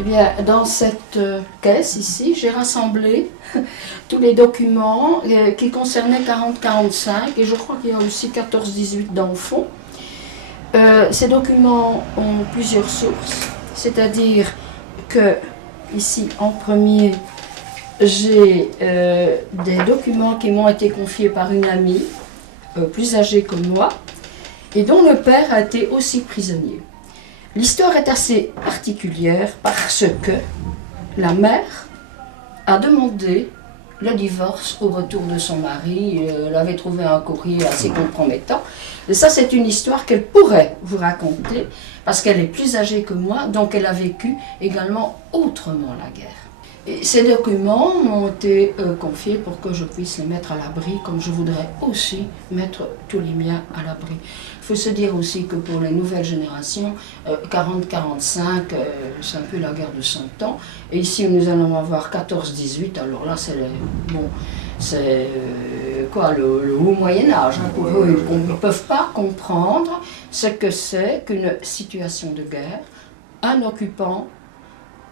Eh bien, dans cette caisse ici, j'ai rassemblé tous les documents qui concernaient 40-45 et je crois qu'il y a aussi 14-18 dans le fond. Ces documents ont plusieurs sources, c'est-à-dire que ici en premier, j'ai des documents qui m'ont été confiés par une amie plus âgée que moi et dont le père a été aussi prisonnier. L'histoire est assez particulière parce que la mère a demandé le divorce au retour de son mari. Elle avait trouvé un courrier assez compromettant. Et ça, c'est une histoire qu'elle pourrait vous raconter parce qu'elle est plus âgée que moi, donc elle a vécu également autrement la guerre. Et ces documents m'ont été confiés pour que je puisse les mettre à l'abri, comme je voudrais aussi mettre tous les miens à l'abri. Il faut se dire aussi que pour les nouvelles générations, 40-45, c'est un peu la guerre de 100 ans. Et ici, nous allons avoir 14-18, alors là, c'est le haut Moyen-Âge. Hein, pour eux, ils ne peuvent pas comprendre ce que c'est qu'une situation de guerre, un occupant,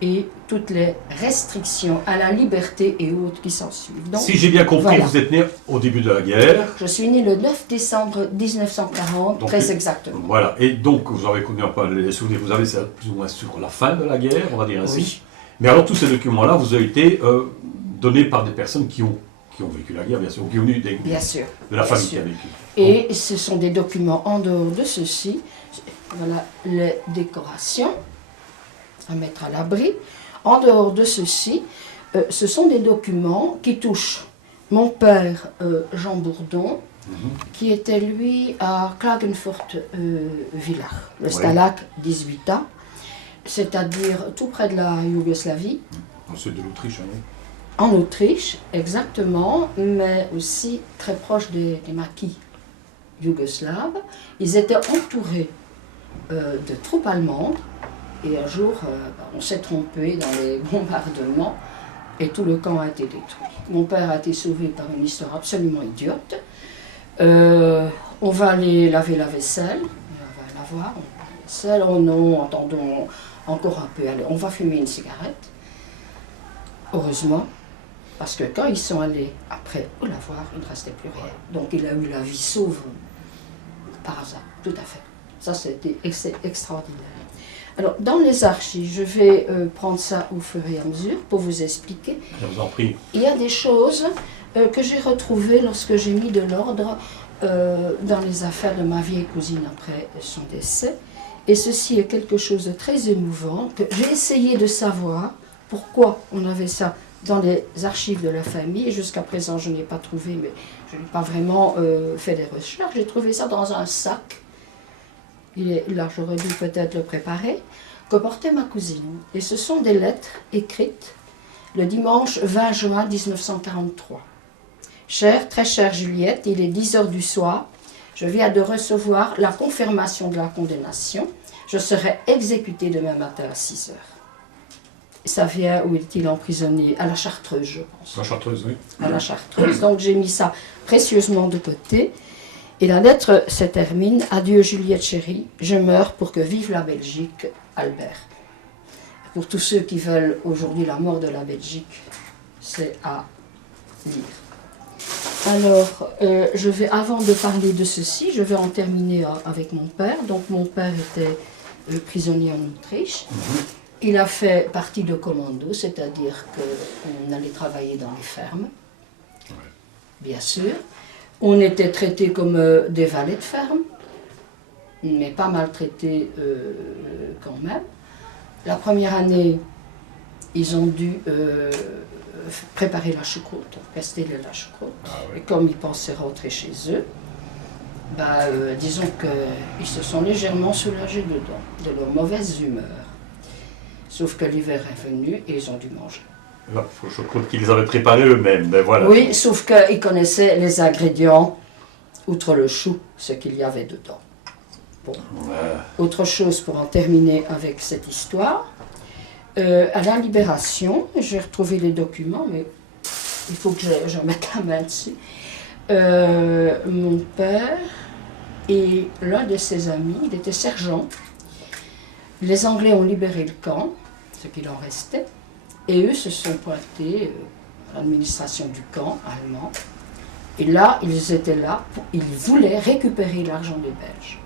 et toutes les restrictions à la liberté et autres qui s'en suivent. Donc, si j'ai bien compris, voilà. Vous êtes né au début de la guerre. Je suis né le 9 décembre 1940, donc, très exactement. Voilà, et donc vous avez connu un peu les souvenirs, vous avez ça plus ou moins sur la fin de la guerre, on va dire ainsi. Oui. Mais alors tous ces documents-là vous ont été donnés par des personnes qui ont vécu la guerre, bien sûr, qui ont eu de la famille qui a vécu. Et ce sont des documents en dehors de ceci. Voilà les décorations à mettre à l'abri. En dehors de ceci, ce sont des documents qui touchent mon père Jean Bourdon, qui était lui à Klagenfurt-Villach, le Stalag 18A, c'est-à-dire tout près de la Yougoslavie. Au sud de l'Autriche, oui. En Autriche, exactement, mais aussi très proche des maquis yougoslaves. Ils étaient entourés de troupes allemandes. Et un jour, on s'est trompé dans les bombardements et tout le camp a été détruit. Mon père a été sauvé par une histoire absolument idiote. On va aller laver la vaisselle. On va la voir. Vaisselle. Oh non, entendons encore un peu. Allez, on va fumer une cigarette. Heureusement, parce que quand ils sont allés après au lavoir, il ne restait plus rien. Donc il a eu la vie sauve par hasard, tout à fait. Ça, c'était extraordinaire. Alors, dans les archives, je vais prendre ça au fur et à mesure pour vous expliquer. Je vous en prie. Il y a des choses que j'ai retrouvées lorsque j'ai mis de l'ordre dans les affaires de ma vieille cousine après son décès. Et ceci est quelque chose de très émouvant, que j'ai essayé de savoir pourquoi on avait ça dans les archives de la famille. Et jusqu'à présent, je n'ai pas trouvé, mais je n'ai pas vraiment fait des recherches. J'ai trouvé ça dans un sac. Là, j'aurais dû peut-être le préparer, que portait ma cousine. Et ce sont des lettres écrites le dimanche 20 juin 1943. Très chère Juliette, il est 10 heures du soir. Je viens de recevoir la confirmation de la condamnation. Je serai exécuté demain matin à 6 heures. Ça vient, où est-il emprisonné? À la Chartreuse, je pense. À la Chartreuse, oui. À la Chartreuse. Donc j'ai mis ça précieusement de côté. Et la lettre se termine « Adieu Juliette chérie, je meurs pour que vive la Belgique, Albert ». Pour tous ceux qui veulent aujourd'hui la mort de la Belgique, c'est à lire. Alors, avant de parler de ceci, je vais en terminer avec mon père. Donc mon père était prisonnier en Autriche. Il a fait partie de commando, c'est-à-dire qu'on allait travailler dans les fermes, bien sûr. On était traités comme des valets de ferme, mais pas maltraités quand même. La première année, ils ont dû préparer la choucroute, rester la choucroute. Et comme ils pensaient rentrer chez eux, disons qu'ils se sont légèrement soulagés dedans, de leur mauvaise humeur. Sauf que l'hiver est venu et ils ont dû manger. La choucroute qu'ils avaient préparée eux-mêmes, ben voilà. Oui, sauf qu'ils connaissaient les ingrédients, outre le chou, ce qu'il y avait dedans. Bon. Autre chose pour en terminer avec cette histoire. À la Libération, j'ai retrouvé les documents, mais il faut que je mette la main dessus. Mon père et l'un de ses amis, il était sergent. Les Anglais ont libéré le camp. ce qu'il en restait. Et eux se sont pointés à l'administration du camp allemand. Et là, ils étaient là, ils voulaient récupérer l'argent des Belges.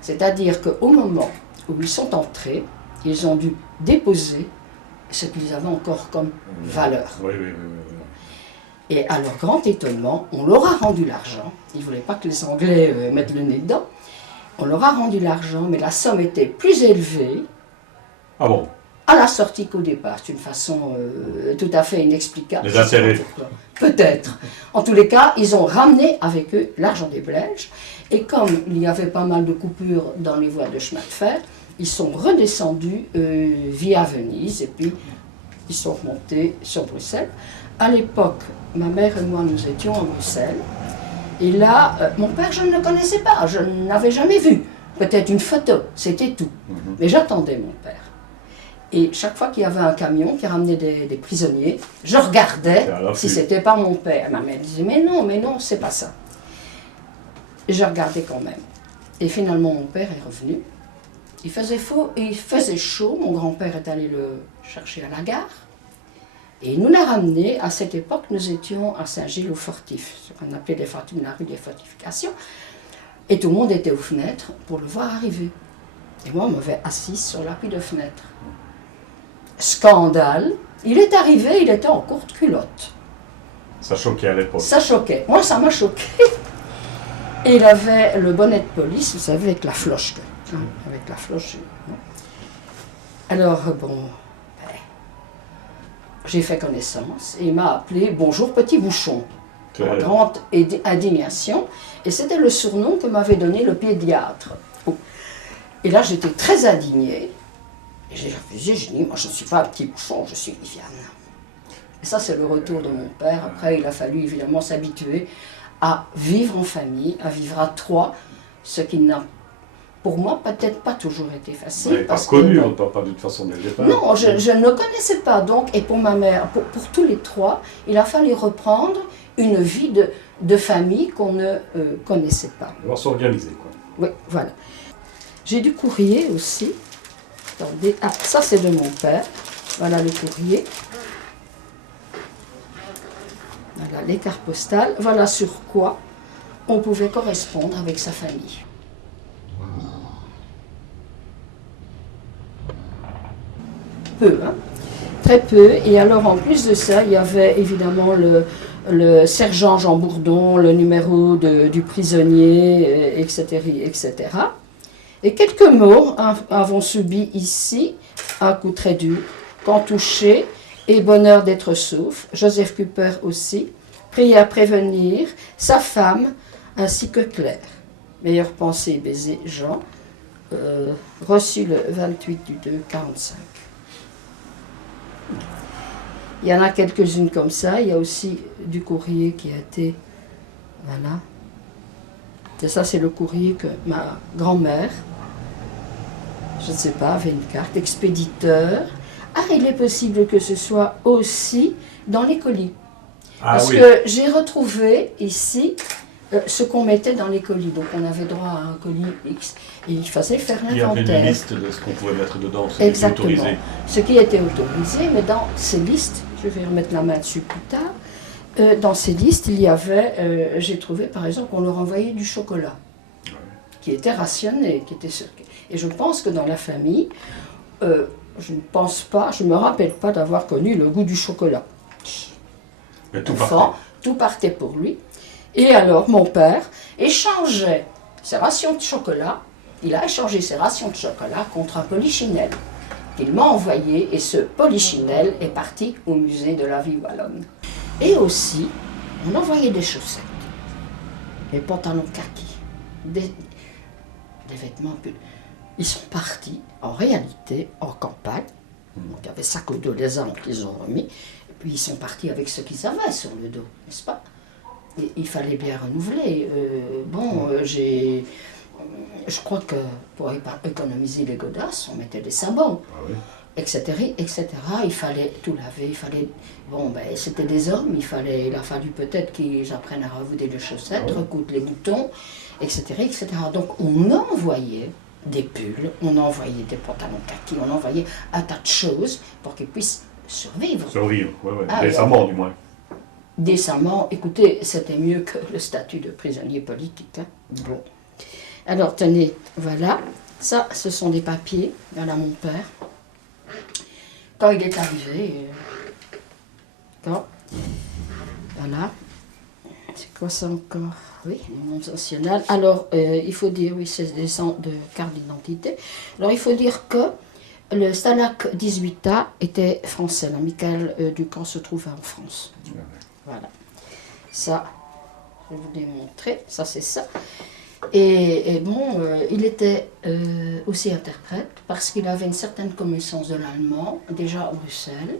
C'est-à-dire qu'au moment où ils sont entrés, ils ont dû déposer ce qu'ils avaient encore comme valeur. Oui. Et à leur grand étonnement, on leur a rendu l'argent. Ils ne voulaient pas que les Anglais mettent le nez dedans. On leur a rendu l'argent, mais la somme était plus élevée. Ah bon? À la sortie qu'au départ. C'est une façon tout à fait inexplicable. Les intérêts. Peut-être. En tous les cas, ils ont ramené avec eux l'argent des Belges. Et comme il y avait pas mal de coupures dans les voies de chemin de fer, ils sont redescendus via Venise et puis ils sont remontés sur Bruxelles. À l'époque, ma mère et moi, nous étions à Bruxelles. Et là, mon père, je ne le connaissais pas, je ne l'avais jamais vu. Peut-être une photo, c'était tout. Mais j'attendais mon père. Et chaque fois qu'il y avait un camion qui ramenait des prisonniers, je regardais si c'était pas mon père. Ma mère disait, mais non, c'est pas ça. Et je regardais quand même. Et finalement, mon père est revenu. Il faisait chaud, mon grand-père est allé le chercher à la gare. Et il nous l'a ramené. À cette époque, nous étions à Saint-Gilles-aux-Fortifs, ce qu'on appelait la rue des fortifications. Et tout le monde était aux fenêtres pour le voir arriver. Et moi, je m'avais assise sur l'appui de fenêtre. Scandale, il est arrivé, il était en courte culotte. Ça choquait à l'époque. Ça choquait. Moi, ça m'a choqué. Et il avait le bonnet de police, vous savez, avec la floche. Avec la floche. Alors, bon, j'ai fait connaissance et il m'a appelé « Bonjour petit bouchon ». En grande indignation. Et c'était le surnom que m'avait donné le pédiatre. Et là, j'étais très indignée. Et j'ai refusé, j'ai dit, moi je ne suis pas un petit bouchon, je suis Viviane. Et ça, c'est le retour de mon père. Après, il a fallu évidemment s'habituer à vivre en famille, à vivre à trois, ce qui n'a, pour moi, peut-être pas toujours été facile. Vous n'avez pas connu, pas de toute façon dès le départ. Non, je ne le connaissais pas. Donc, et pour ma mère, pour tous les trois, il a fallu reprendre une vie de famille qu'on ne connaissait pas. On va s'organiser, quoi. Oui, voilà. J'ai du courrier aussi. Attendez, ah, ça c'est de mon père. Voilà le courrier. Voilà les cartes postales. Voilà sur quoi on pouvait correspondre avec sa famille. Peu, hein? Très peu. Et alors en plus de ça, il y avait évidemment le sergent Jean Bourdon, le numéro du prisonnier, etc., etc. Et quelques mots avons subi ici un coup très dur, quand touché et bonheur d'être sauf. Joseph Cooper aussi, prié à prévenir sa femme ainsi que Claire. Meilleure pensée et baiser Jean, reçu le 28 du 2, 45. Il y en a quelques-unes comme ça. Il y a aussi du courrier qui a été... Voilà. Et ça, c'est le courrier que ma grand-mère, je ne sais pas, avait une carte, expéditeur. Ah, il est possible que ce soit aussi dans les colis. Ah, parce que j'ai retrouvé ici ce qu'on mettait dans les colis. Donc on avait droit à un colis X et il fallait faire l'inventaire. Il y avait une liste de ce qu'on pouvait mettre dedans, ce qui était autorisé. Ce qui était autorisé, mais dans ces listes, je vais remettre la main dessus plus tard, dans ces listes, il y avait, j'ai trouvé par exemple, on leur envoyait du chocolat, qui était rationné, qui était circuité. Et je pense que dans la famille, je ne pense pas, je ne me rappelle pas d'avoir connu le goût du chocolat. Mais tout tout partait pour lui. Et alors, mon père échangeait ses rations de chocolat, il a échangé ses rations de chocolat contre un polichinelle qu'il m'a envoyé, et ce polichinelle est parti au musée de la vie wallonne. Et aussi, on envoyait des chaussettes, des pantalons kaki, des vêtements un peu... Ils sont partis, en réalité, en campagne. Donc, il y avait sac au dos des armes qu'ils ont remis. Et puis, ils sont partis avec ce qu'ils avaient sur le dos, n'est-ce pas? Et il fallait bien renouveler. Je crois que pour économiser les godasses, on mettait des savons, etc., etc. Il fallait tout laver, il fallait... Bon, ben, c'était des hommes, il a fallu peut-être qu'ils apprennent à revouder les chaussettes, recoudre les boutons, etc., etc. Donc, on envoyait des pulls, on envoyait des pantalons kaki, on envoyait un tas de choses pour qu'ils puissent survivre. Survivre, oui, Ah, récemment du moins. Décemment, écoutez, c'était mieux que le statut de prisonnier politique. Hein. Bon. Alors, tenez, voilà. Ça, ce sont des papiers. Voilà mon père. Quand il est arrivé, voilà. C'est quoi ça encore? Oui, le nom national. Alors, il faut dire, oui, c'est des de carte d'identité. Alors, il faut dire que le Stalag 18A était français. L'amical du camp se trouvait en France. Voilà. Ça, je vais vous les montrer. Ça, c'est ça. Et bon, il était aussi interprète parce qu'il avait une certaine connaissance de l'allemand, déjà à Bruxelles.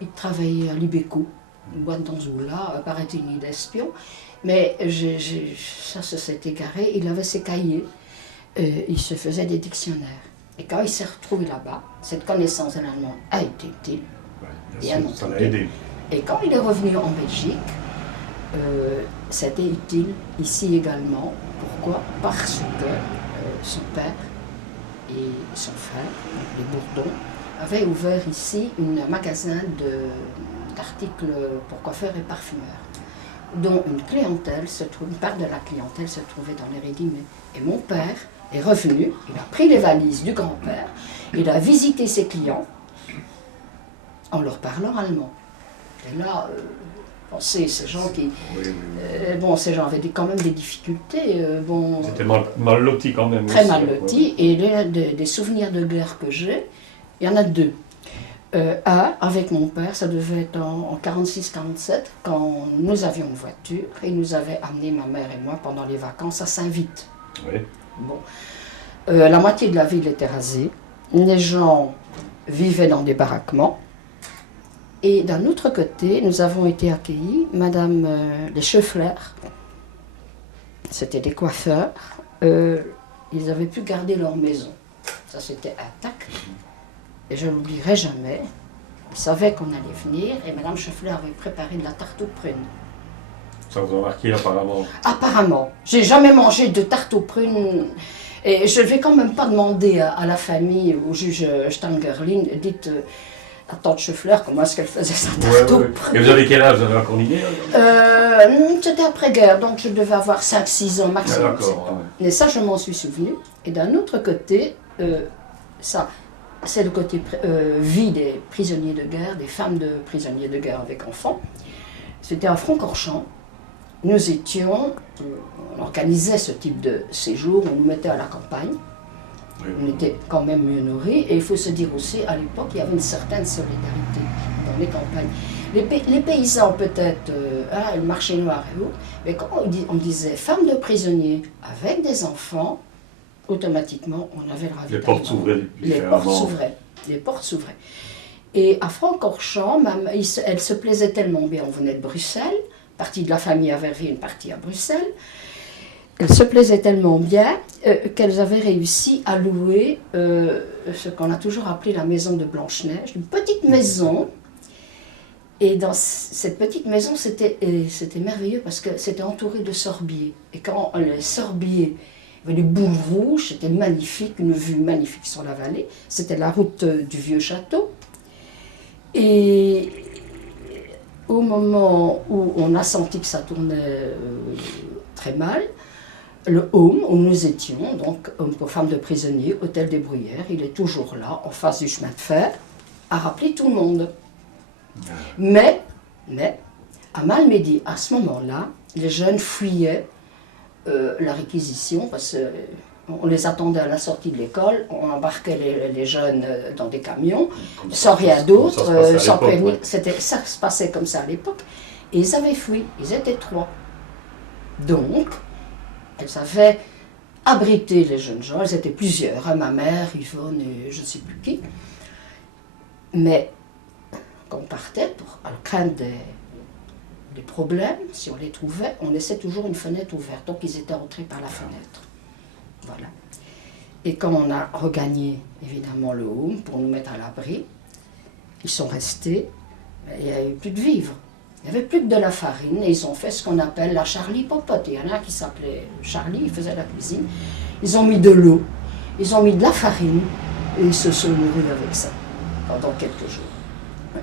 Il travaillait à l'Ibeco, une boîte d'Anzoula, paraît-il une idée d'espion. Mais ça s'est égaré, il avait ses cahiers, il se faisait des dictionnaires. Et quand il s'est retrouvé là-bas, cette connaissance de l'allemand a été utile, bien entendu. Ça l'a aidé. Et quand il est revenu en Belgique, c'était utile ici également. Pourquoi? Parce que son père et son frère, les Bourdons, avaient ouvert ici un magasin d'articles pour coiffeurs et parfumeurs, dont une part de la clientèle se trouvait dans les régiments. Et mon père est revenu, il a pris les valises du grand-père, il a visité ses clients en leur parlant allemand. Et là, ces gens qui... bon, ces gens avaient quand même des difficultés. Bon, c'était mal loti quand même. Très aussi, mal loti. Et des souvenirs de guerre que j'ai, il y en a deux. Un, avec mon père, ça devait être en 46-47, quand nous avions une voiture, et il nous avait amené, ma mère et moi, pendant les vacances à Saint-Vite. Oui. Bon. La moitié de la ville était rasée. Les gens vivaient dans des baraquements. Et d'un autre côté, nous avons été accueillis, Madame les Scheffler, c'était des coiffeurs, ils avaient pu garder leur maison. Ça, c'était intact. Et je ne l'oublierai jamais. Ils savaient qu'on allait venir et Madame Scheffler avait préparé de la tarte aux prunes. Ça vous a marqué apparemment? Apparemment. J'ai jamais mangé de tarte aux prunes. Et je ne vais quand même pas demander à la famille, au juge Stangerlin, dites... à tante Scheffler, comment est-ce qu'elle faisait sa tarte aux prunes. Et vous avez quel âge? Vous avez encore une idée? C'était après-guerre, donc je devais avoir 5-6 ans maximum. D'accord. Mais ça, je m'en suis souvenu. Et d'un autre côté, ça, c'est le côté vie des prisonniers de guerre, des femmes de prisonniers de guerre avec enfants. C'était à Francorchamps. Nous étions, on organisait ce type de séjour, on nous mettait à la campagne. On était quand même mieux nourris, et il faut se dire aussi, à l'époque, il y avait une certaine solidarité dans les campagnes. Les paysans, peut-être, le marché noir et autres, mais quand on disait femmes de prisonniers avec des enfants, automatiquement, on avait le ravitaillement. Les portes s'ouvraient. Les portes s'ouvraient. Et à Francorchamps, elle se plaisait tellement bien, on venait de Bruxelles, partie de la famille à Verviers, une partie à Bruxelles. Elles se plaisaient tellement bien qu'elles avaient réussi à louer ce qu'on a toujours appelé la maison de Blanche-Neige, une petite maison. Et dans cette petite maison, c'était merveilleux parce que c'était entouré de sorbiers. Et quand les sorbiers, il y avait des boules rouges, c'était magnifique, une vue magnifique sur la vallée. C'était la route du vieux château. Et au moment où on a senti que ça tournait très mal, le home où nous étions, donc home pour femmes de prisonniers, hôtel des Bruyères, il est toujours là, en face du chemin de fer, a rappelé tout le monde. Mais, à Malmedy, à ce moment-là, les jeunes fuyaient la réquisition, parce qu'on les attendait à la sortie de l'école, on embarquait les jeunes dans des camions, sans rien d'autre, sans prévenir. Ça se passait comme ça à l'époque. Et ils avaient fui, ils étaient 3. Donc, elles avaient abrité les jeunes gens, elles étaient plusieurs, ma mère, Yvonne et je ne sais plus qui. Mais quand on partait, pour craindre des problèmes, si on les trouvait, on laissait toujours une fenêtre ouverte, donc ils étaient entrés par la fenêtre. Voilà. Et quand on a regagné évidemment le home pour nous mettre à l'abri, ils sont restés, mais il n'y avait plus de vivres. Il n'y avait plus que de la farine et ils ont fait ce qu'on appelle la Charlie Popote. Il y en a qui s'appelait Charlie, il faisait la cuisine. Ils ont mis de l'eau Ils ont mis de la farine et ils se sont nourris avec ça pendant quelques jours. Ouais.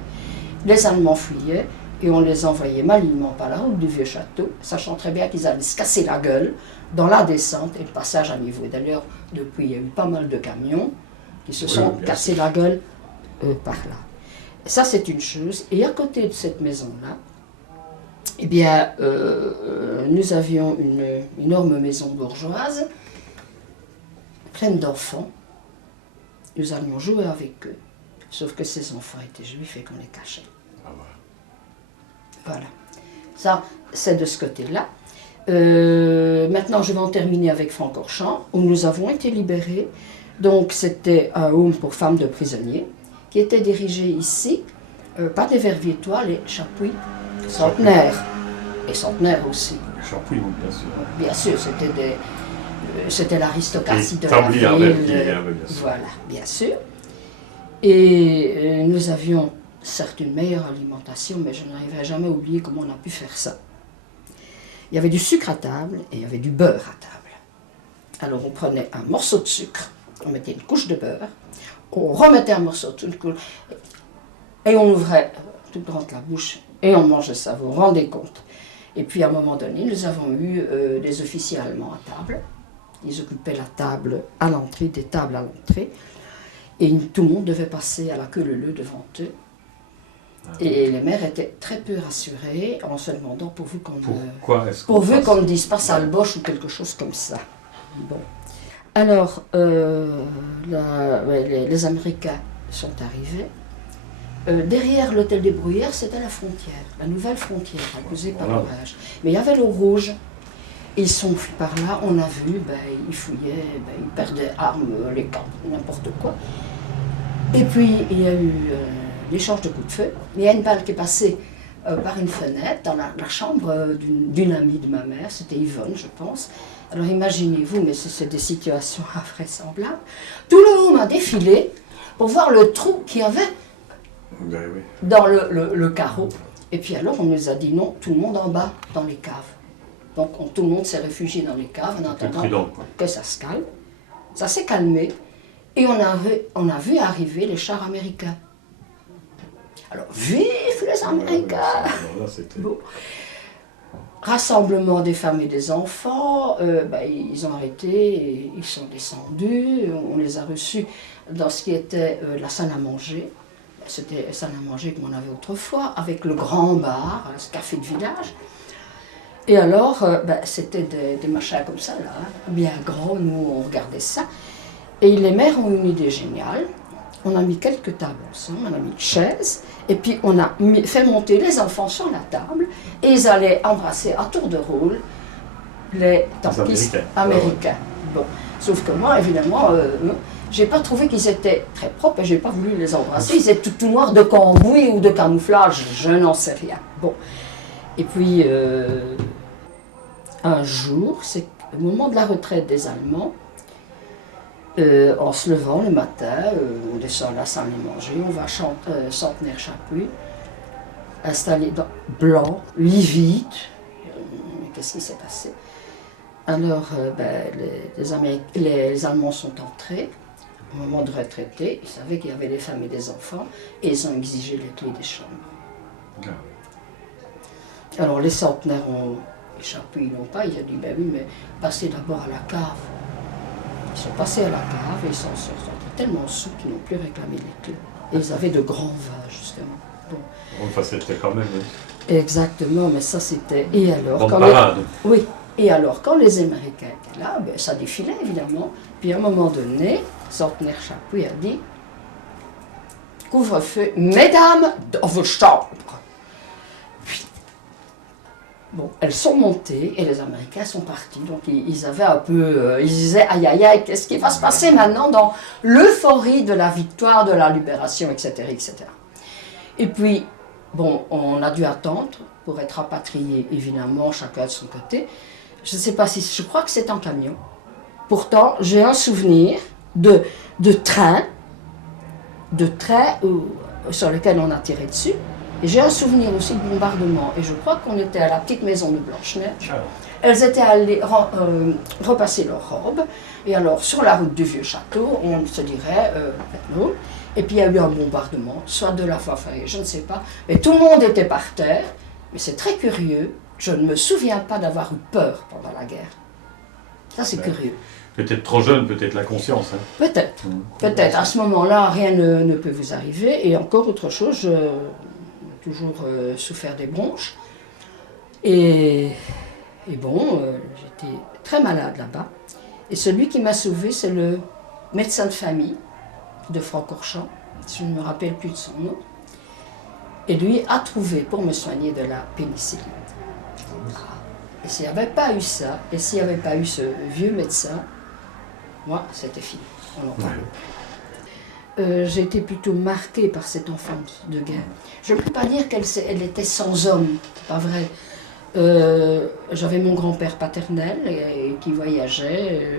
Les Allemands fuyaient et on les envoyait malignement par la route du vieux château, sachant très bien qu'ils allaient se casser la gueule dans la descente et le passage à niveau. D'ailleurs, depuis, il y a eu pas mal de camions qui se sont cassés la gueule par là. Ça, c'est une chose. Et à côté de cette maison-là, eh bien, nous avions une énorme maison bourgeoise, pleine d'enfants. Nous allions jouer avec eux. Sauf que ces enfants étaient juifs et qu'on les cachait. Ah ouais. Voilà. Ça, c'est de ce côté-là. Maintenant, je vais en terminer avec Francorchamps, où nous avons été libérés. Donc, c'était un home pour femmes de prisonniers, qui était dirigé ici par des Verviétois, les Chapuis, centenaires. Et centenaires aussi. Les Chapuis, oui, bien sûr. Bien sûr, c'était l'aristocratie de la ville. Voilà, bien sûr. Et nous avions certes une meilleure alimentation, mais je n'arriverai jamais à oublier comment on a pu faire ça. Il y avait du sucre à table et il y avait du beurre à table. Alors on prenait un morceau de sucre, on mettait une couche de beurre, on remettait un morceau de couche, et on ouvrait toute grande la bouche et on mangeait ça, vous vous rendez compte. Et puis à un moment donné, nous avons eu des officiers allemands à table. Ils occupaient la table à l'entrée, des tables à l'entrée. Et tout le monde devait passer à la queue leu devant eux. Et les mères étaient très peu rassurées en se demandant pourvu qu'on ne dise pas sale-boche ou quelque chose comme ça. Bon. Alors, les Américains sont arrivés. Derrière l'hôtel des Bruyères, c'était la frontière, la nouvelle frontière imposée par l'orage. Mais il y avait l'eau rouge. Ils sont fuis par là, on a vu, ils fouillaient, ils perdaient armes, les camps, n'importe quoi. Et puis, il y a eu l'échange de coups de feu. Il y a une balle qui est passée par une fenêtre dans la chambre d'une amie de ma mère, c'était Yvonne, je pense. Alors imaginez-vous, mais c'est des situations invraisemblables. Tout le monde a défilé pour voir le trou qu'il y avait dans le carreau. Et puis alors, on nous a dit non, tout le monde en bas, dans les caves. Donc tout le monde s'est réfugié dans les caves en attendant que ça se calme. Ça s'est calmé et on a vu arriver les chars américains. Alors, vive les Américains! Bon. Rassemblement des femmes et des enfants, ils ont arrêté, et ils sont descendus, on les a reçus dans ce qui était la salle à manger. C'était la salle à manger comme on avait autrefois, avec le grand bar, ce café de village. Et alors, c'était des machins comme ça, là, bien grands, nous on regardait ça. Et les mères ont une idée géniale. On a mis quelques tables ensemble, on a mis une chaise, et puis on a fait monter les enfants sur la table, et ils allaient embrasser à tour de rôle les tanquistes américains. Bon. Sauf que moi, évidemment, j'ai pas trouvé qu'ils étaient très propres, et j'ai pas voulu les embrasser. Ils étaient tout noirs de cambouis ou de camouflage, je n'en sais rien. Bon. Et puis, un jour, c'est au moment de la retraite des Allemands, en se levant le matin, on descend à la salle à manger, on va Centenaire Chapuis, installé dans blanc, livide. Qu'est-ce qui s'est passé? Alors, les Allemands sont entrés, au moment de retraiter, ils savaient qu'il y avait des femmes et des enfants, et ils ont exigé les clés des chambres. Okay. Alors les centenaires ont échappé, ils n'ont pas, ils ont dit, oui, mais passez d'abord à la cave. Ils sont passés à la cave et ils s'en sont sortis tellement sous qu'ils n'ont plus réclamé les clés. Et ils avaient de grands vins, justement. Bon. Enfin, c'était quand même... Exactement, mais ça c'était... Et alors, Oui, et alors, quand les Américains étaient là, ça défilait, évidemment. Puis à un moment donné, Centenaire Chapuis a dit, couvre-feu, mesdames, dans vos chambres. Bon, elles sont montées et les Américains sont partis. Donc ils avaient un peu, ils disaient aïe aïe aïe, qu'est-ce qui va se passer maintenant dans l'euphorie de la victoire, de la libération, etc., etc. Et puis, bon, on a dû attendre pour être rapatriés, évidemment, chacun de son côté. Je ne sais pas si, je crois que c'est en camion. Pourtant, j'ai un souvenir de train sur lequel on a tiré dessus. Et j'ai un souvenir aussi de bombardement. Et je crois qu'on était à la petite maison de Blanche-Neige. elles étaient allées repasser leurs robes. Et alors, sur la route du vieux château, on se dirait, non. Et puis il y a eu un bombardement, soit de la Fafaye, je ne sais pas. Mais tout le monde était par terre. Mais c'est très curieux, je ne me souviens pas d'avoir eu peur pendant la guerre. Ça, c'est curieux. Peut-être trop jeune, peut-être la conscience. Hein. Peut-être. Peut-être. À ce moment-là, rien ne peut vous arriver. Et encore autre chose, j'ai toujours souffert des bronches. Et bon, j'étais très malade là-bas. Et celui qui m'a sauvée, c'est le médecin de famille de Francorchamps. Je ne me rappelle plus de son nom. Et lui a trouvé pour me soigner de la pénicilline. Et s'il n'y avait pas eu ça, et s'il n'y avait pas eu ce vieux médecin, moi, c'était fini. On en parle. J'ai été plutôt marquée par cette enfance de guerre. Je ne peux pas dire qu'elle était sans homme, c'est pas vrai. J'avais mon grand-père paternel qui voyageait,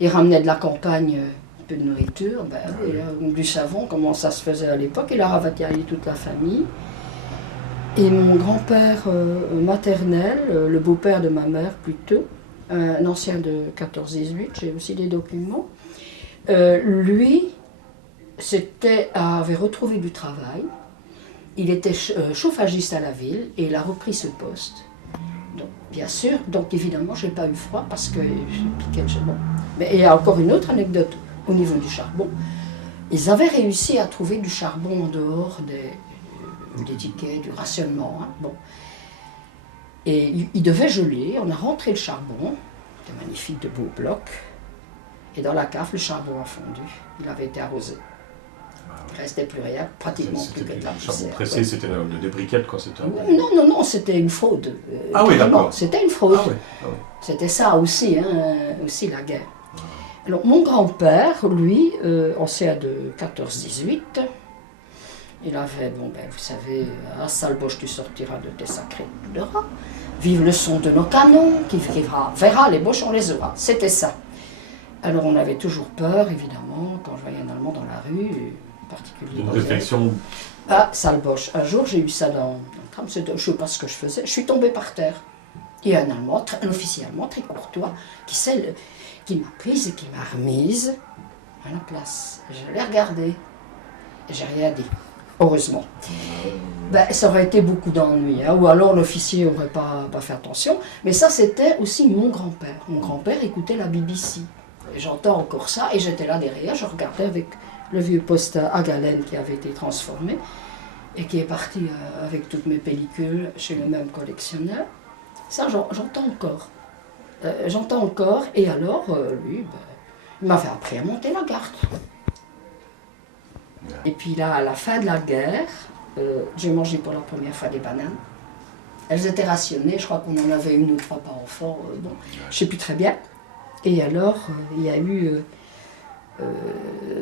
il ramenait de la campagne un peu de nourriture, du savon, comment ça se faisait à l'époque, il a ravitaillé toute la famille. Et mon grand-père maternel, le beau-père de ma mère plutôt, un ancien de 14-18, j'ai aussi des documents, lui avait retrouvé du travail. Il était chauffagiste à la ville et il a repris ce poste. Donc, bien sûr, donc évidemment, je n'ai pas eu froid parce que j'ai piqué le charbon. Mais il y a encore une autre anecdote au niveau du charbon. Ils avaient réussi à trouver du charbon en dehors des tickets, du rationnement. Hein, bon. Et il devait geler, on a rentré le charbon, c'était magnifique, de beaux blocs. Et dans la cave, le charbon a fondu, il avait été arrosé. Il ne restait plus rien, pratiquement plus que de la poussière. Le charbon pressé, c'était des briquettes, quoi. Non, c'était une fraude. Ah oui, d'accord. C'était une fraude. Ah oui. C'était ça aussi, aussi la guerre. Alors, mon grand-père, lui, ancien de 14-18, il avait, vous savez, à Salboche, tu sortiras de tes sacrés draps. Vive le son de nos canons, qui verra les boches, on les aura. C'était ça. Alors, on avait toujours peur, évidemment, quand je voyais un Allemand dans la rue, en particulier. Une réflexion. Ah, Salboche. Un jour, j'ai eu ça dans le tram, je ne sais pas ce que je faisais, je suis tombée par terre. Et un Allemand, un officier allemand très courtois, qui m'a prise et qui m'a remise à la place. Je l'ai regardé et j'ai rien dit, heureusement. Ça aurait été beaucoup d'ennuis, hein, ou alors l'officier n'aurait pas fait attention. Mais ça, c'était aussi mon grand-père. Mon grand-père écoutait la BBC. Et j'entends encore ça, et j'étais là derrière, je regardais avec le vieux poste à galène qui avait été transformé, et qui est parti avec toutes mes pellicules chez le même collectionneur. Ça, j'entends encore. J'entends encore, et alors, lui, il m'avait appris à monter la garde. Et puis là, à la fin de la guerre, j'ai mangé pour la première fois des bananes. Elles étaient rationnées, je crois qu'on en avait une ou trois par enfant, je ne sais plus très bien. Et alors, il y a eu...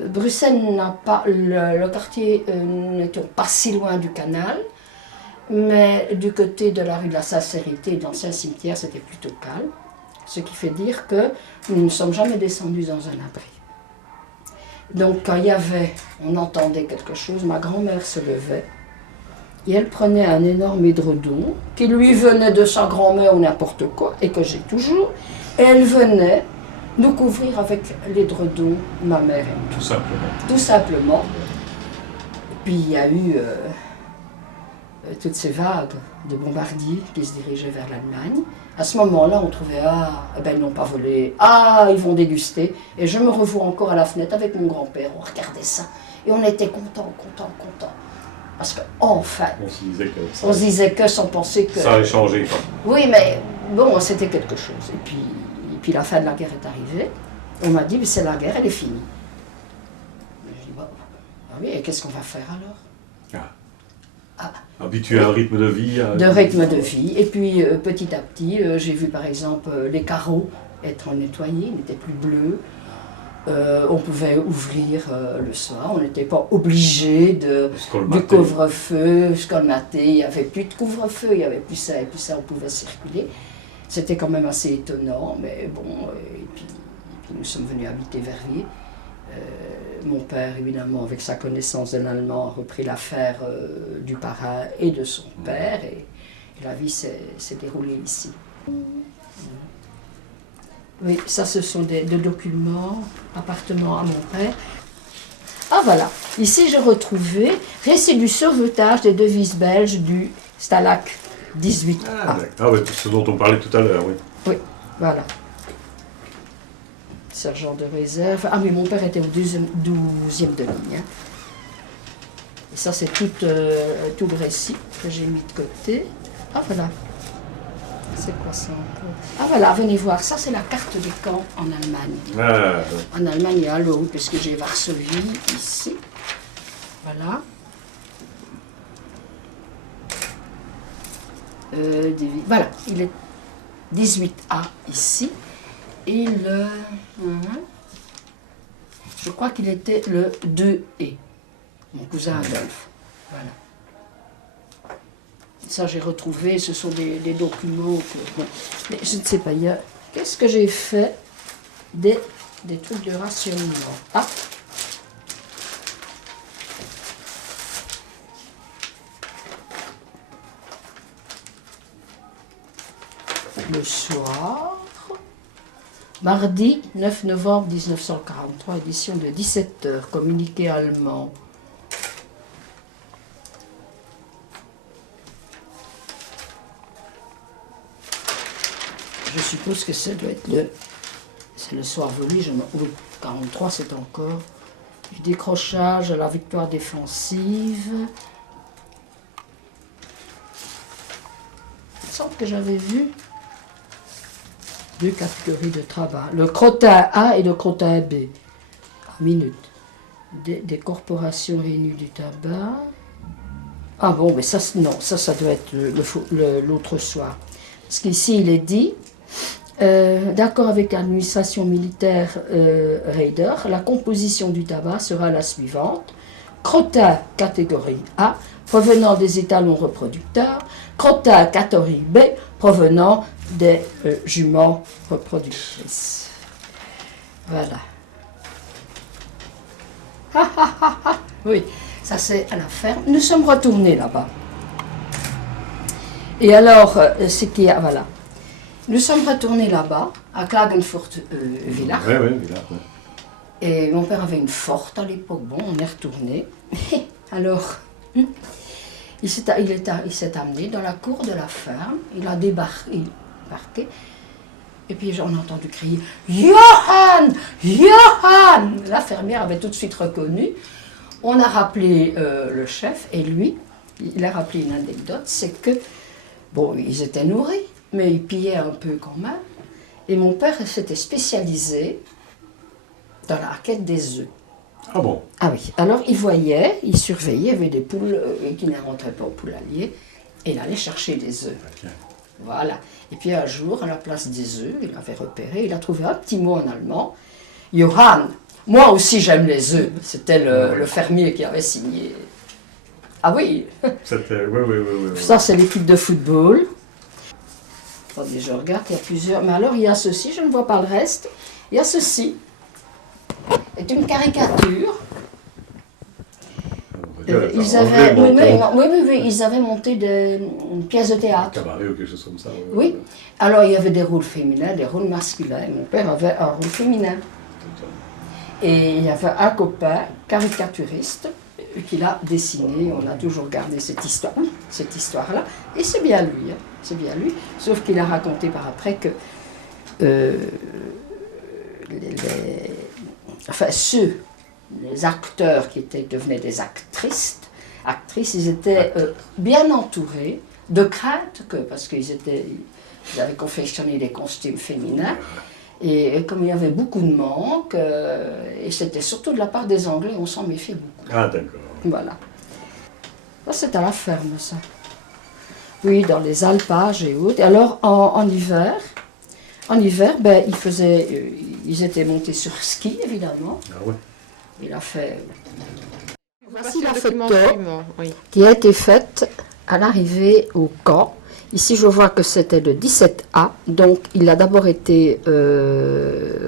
Bruxelles n'a pas... Le quartier n'était pas si loin du canal, mais du côté de la rue de la Sincérité et de l'ancien cimetière, c'était plutôt calme. Ce qui fait dire que nous ne sommes jamais descendus dans un abri. Donc quand on entendait quelque chose, ma grand-mère se levait et elle prenait un énorme édredon qui lui venait de sa grand-mère ou n'importe quoi, et que j'ai toujours, et elle venait nous couvrir avec l'édredon, ma mère et moi. Tout simplement. Tout simplement. Et puis il y a eu toutes ces vagues de bombardiers qui se dirigeaient vers l'Allemagne. À ce moment-là, on trouvait, ils n'ont pas volé, ils vont déguster. Et je me revois encore à la fenêtre avec mon grand-père, on regardait ça. Et on était contents. Parce qu'enfin, on se disait que sans penser que... Ça a changé, quoi. Oui, mais bon, c'était quelque chose. Et puis la fin de la guerre est arrivée. On m'a dit, c'est la guerre, elle est finie. Je dis, oui, et qu'est-ce qu'on va faire alors? Habitué à un rythme de vie. De rythme de vie. Et puis petit à petit, j'ai vu par exemple les carreaux être nettoyés, ils n'étaient plus bleus. On pouvait ouvrir le soir, on n'était pas obligé du couvre-feu, scolmaté. Il n'y avait plus de couvre-feu, il n'y avait plus ça, et puis ça, on pouvait circuler. C'était quand même assez étonnant, mais bon, et puis nous sommes venus habiter Verviers. Mon père, évidemment, avec sa connaissance de l'allemand, a repris l'affaire du parrain et de son père. Et la vie s'est déroulée ici. Oui, ça ce sont des documents, appartenant à mon père. Ah voilà, ici j'ai retrouvé récit du sauvetage des devises belges du Stalag 18A. Ah oui, ce dont on parlait tout à l'heure, oui. Oui, voilà. Sergent de réserve. Ah oui, mon père était au 12e de ligne. Hein. Et ça c'est tout le récit que j'ai mis de côté. Ah voilà. C'est quoi ça encore? Ah voilà, venez voir, ça c'est la carte des camps en Allemagne. Ah, En Allemagne et à l'autre, puisque j'ai Varsovie ici. Voilà. Voilà, il est 18A ici. Et le... je crois qu'il était le 2E. Mon cousin Adolphe. Voilà. Ça, j'ai retrouvé, ce sont des documents que... Bon, mais je ne sais pas, qu'est-ce que j'ai fait des trucs de rationnement. Ah! Le soir, mardi 9 novembre 1943, édition de 17h, communiqué allemand. Je suppose que ça doit être c'est le soir venu, oui, 43 c'est encore. Du décrochage à la victoire défensive. Il me semble que j'avais vu 2 catégories de tabac. Le crottin A et le crottin B. Minute. Des corporations réunies du tabac. Ah bon, mais ça, non, ça doit être l'autre soir. Parce qu'ici, il est dit... d'accord avec l'administration militaire Raider, la composition du tabac sera la suivante. Crottin catégorie A, provenant des étalons reproducteurs. Crottin catégorie B, provenant des juments reproductrices. Voilà. Oui, ça c'est à la ferme. Nous sommes retournés là-bas. Et alors, ce qui est... Voilà. Nous sommes retournés là-bas, à Klagenfurt-Villach. Oui, Villach. Ouais. Et mon père avait une forte à l'époque. Bon, on est retourné. Alors, il s'est amené dans la cour de la ferme. Il a débarqué. Et puis on a entendu crier « Johann! Johann !» La fermière avait tout de suite reconnu. On a rappelé le chef et lui, il a rappelé une anecdote, c'est que, bon, ils étaient nourris, mais ils pillaient un peu quand même. Et mon père s'était spécialisé dans la quête des œufs. Ah bon? Ah oui. Alors il voyait, il surveillait, il y avait des poules qui ne rentraient pas au poulailler, et il allait chercher des œufs. Okay. Voilà. Et puis un jour, à la place des œufs, il avait repéré, il a trouvé un petit mot en allemand. Johann, moi aussi j'aime les œufs. C'était le fermier qui avait signé. Ah oui. C'était, oui. Ça c'est l'équipe de football. Attendez, je regarde, il y a plusieurs. Mais alors il y a ceci, je ne vois pas le reste. Il y a ceci. C'est une caricature. Ils avaient, oui, ils avaient monté une pièce de théâtre. Un cabaret ou quelque chose comme ça. Oui. Alors il y avait des rôles féminins, des rôles masculins. Et mon père avait un rôle féminin. Et il y avait un copain caricaturiste qui l'a dessiné. On a toujours gardé cette histoire-là. Et c'est bien lui, hein. C'est bien lui. Sauf qu'il a raconté par après que les acteurs qui devenaient des actrices, ils étaient bien entourés, de crainte parce qu'ils avaient confectionné des costumes féminins, et comme il y avait beaucoup de manque, et c'était surtout de la part des Anglais, on s'en méfiait beaucoup. Ah d'accord. Voilà. C'est à la ferme ça. Oui, dans les alpages et autres. Et alors en hiver, ben, ils étaient montés sur ski évidemment. Ah ouais. Il a fait... Voici la photo qui a été faite à l'arrivée au camp. Ici, je vois que c'était le 17A. Donc, il a d'abord été,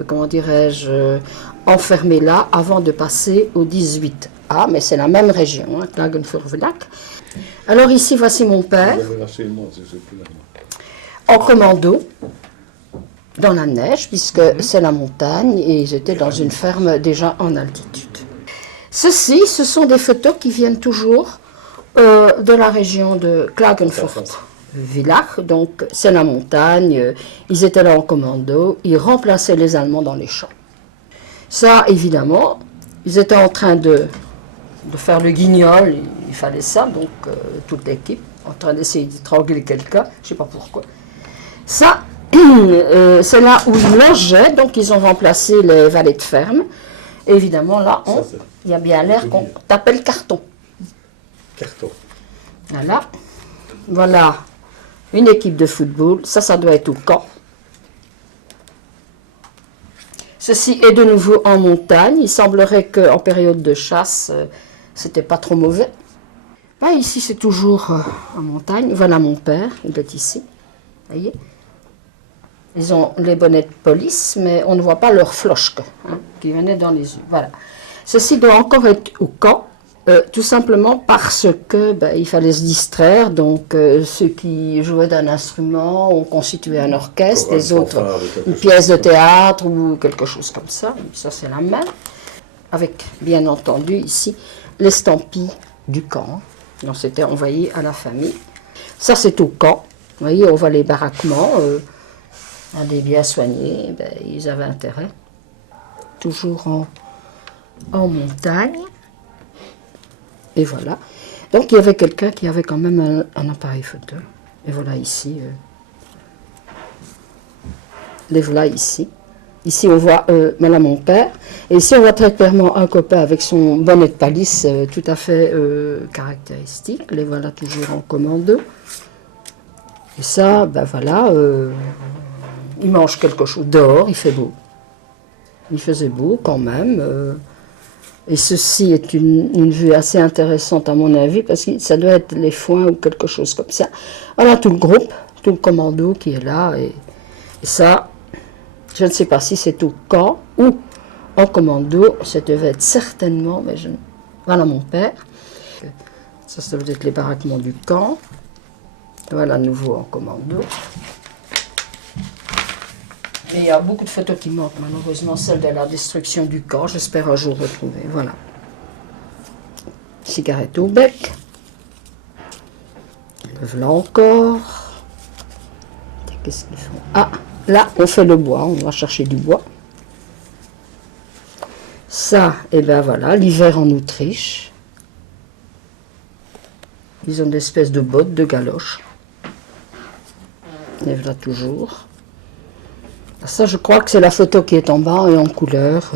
comment dirais-je, enfermé là avant de passer au 18A. Mais c'est la même région, hein, Klagenfurt-Villach. Alors ici, voici mon père, en commando, dans la neige, puisque c'est la montagne, et ils étaient dans une ferme déjà en altitude. Ceci, ce sont des photos qui viennent toujours de la région de Klagenfurt. Villach, donc c'est la montagne, ils étaient là en commando, ils remplaçaient les Allemands dans les champs. Ça, évidemment, ils étaient en train de faire le guignol, il fallait ça, donc toute l'équipe, en train d'essayer d'étrangler quelqu'un, je ne sais pas pourquoi. Ça, c'est là où ils logeaient, donc ils ont remplacé les valets de ferme. Et évidemment, là, il y a bien l'air qu'on t'appelle carton. Carton. Voilà. Une équipe de football, ça doit être au camp. Ceci est de nouveau en montagne. Il semblerait qu'en période de chasse, c'était pas trop mauvais. Bah, ici, c'est toujours en montagne. Voilà mon père, il est ici. Vous voyez? Ils ont les bonnets de police, mais on ne voit pas leur flochke qui venait dans les yeux. Voilà. Ceci doit encore être au camp. Tout simplement parce que il fallait se distraire, donc ceux qui jouaient d'un instrument ont constitué un orchestre, les autres une pièce de théâtre ou quelque chose comme ça. Ça c'est la même, avec bien entendu ici l'estampille du camp, donc c'était envoyé à la famille. Ça c'est au camp, vous voyez, on voit les baraquements, des bien soignés, ils avaient intérêt, toujours en montagne. Et voilà. Donc il y avait quelqu'un qui avait quand même un appareil photo. Et voilà ici. Les voilà ici. Ici on voit madame mon père. Et ici on voit très clairement un copain avec son bonnet de palisse tout à fait caractéristique. Les voilà toujours en commando. Et ça, voilà. Il mange quelque chose dehors, il fait beau. Il faisait beau quand même. Et ceci est une vue assez intéressante à mon avis, parce que ça doit être les foins ou quelque chose comme ça. Voilà tout le groupe, tout le commando qui est là. Et ça, je ne sais pas si c'est au camp ou en commando. Ça devait être certainement, mais voilà mon père. Ça devait être les baraquements du camp. Voilà à nouveau en commando. Mais il y a beaucoup de photos qui manquent, malheureusement, celle de la destruction du camp. J'espère un jour retrouver. Voilà. Cigarette au bec. Le voilà encore. Qu'est-ce qu'ils font? Ah, là, on fait le bois. On va chercher du bois. Ça, et bien voilà, l'hiver en Autriche. Ils ont des espèces de bottes, de galoches. Et voilà toujours. Ça, je crois que c'est la photo qui est en bas et en couleur,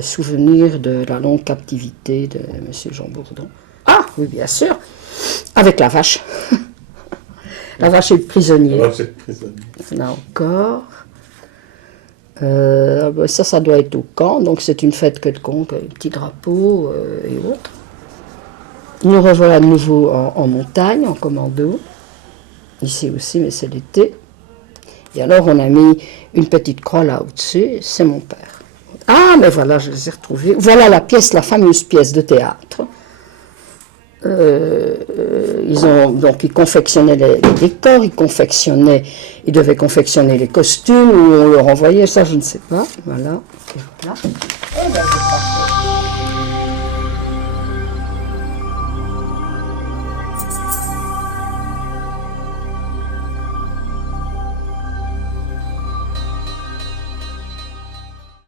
souvenir de la longue captivité de M. Jean Bourdon. Ah, oui, bien sûr, avec la vache. La vache est le prisonnier. La vache est le prisonnier. Là encore. Ça doit être au camp, donc c'est une fête quelconque, un petit drapeau et autres. Nous revoilà de nouveau en montagne, en commando. Ici aussi, mais c'est l'été. Et alors, on a mis une petite croix là au-dessus, c'est mon père. Ah, mais voilà, je les ai retrouvés. Voilà la pièce, la fameuse pièce de théâtre. Ils confectionnaient les décors, ils devaient confectionner les costumes, ou on leur envoyait ça, je ne sais pas. Voilà. Et voilà. Et ben,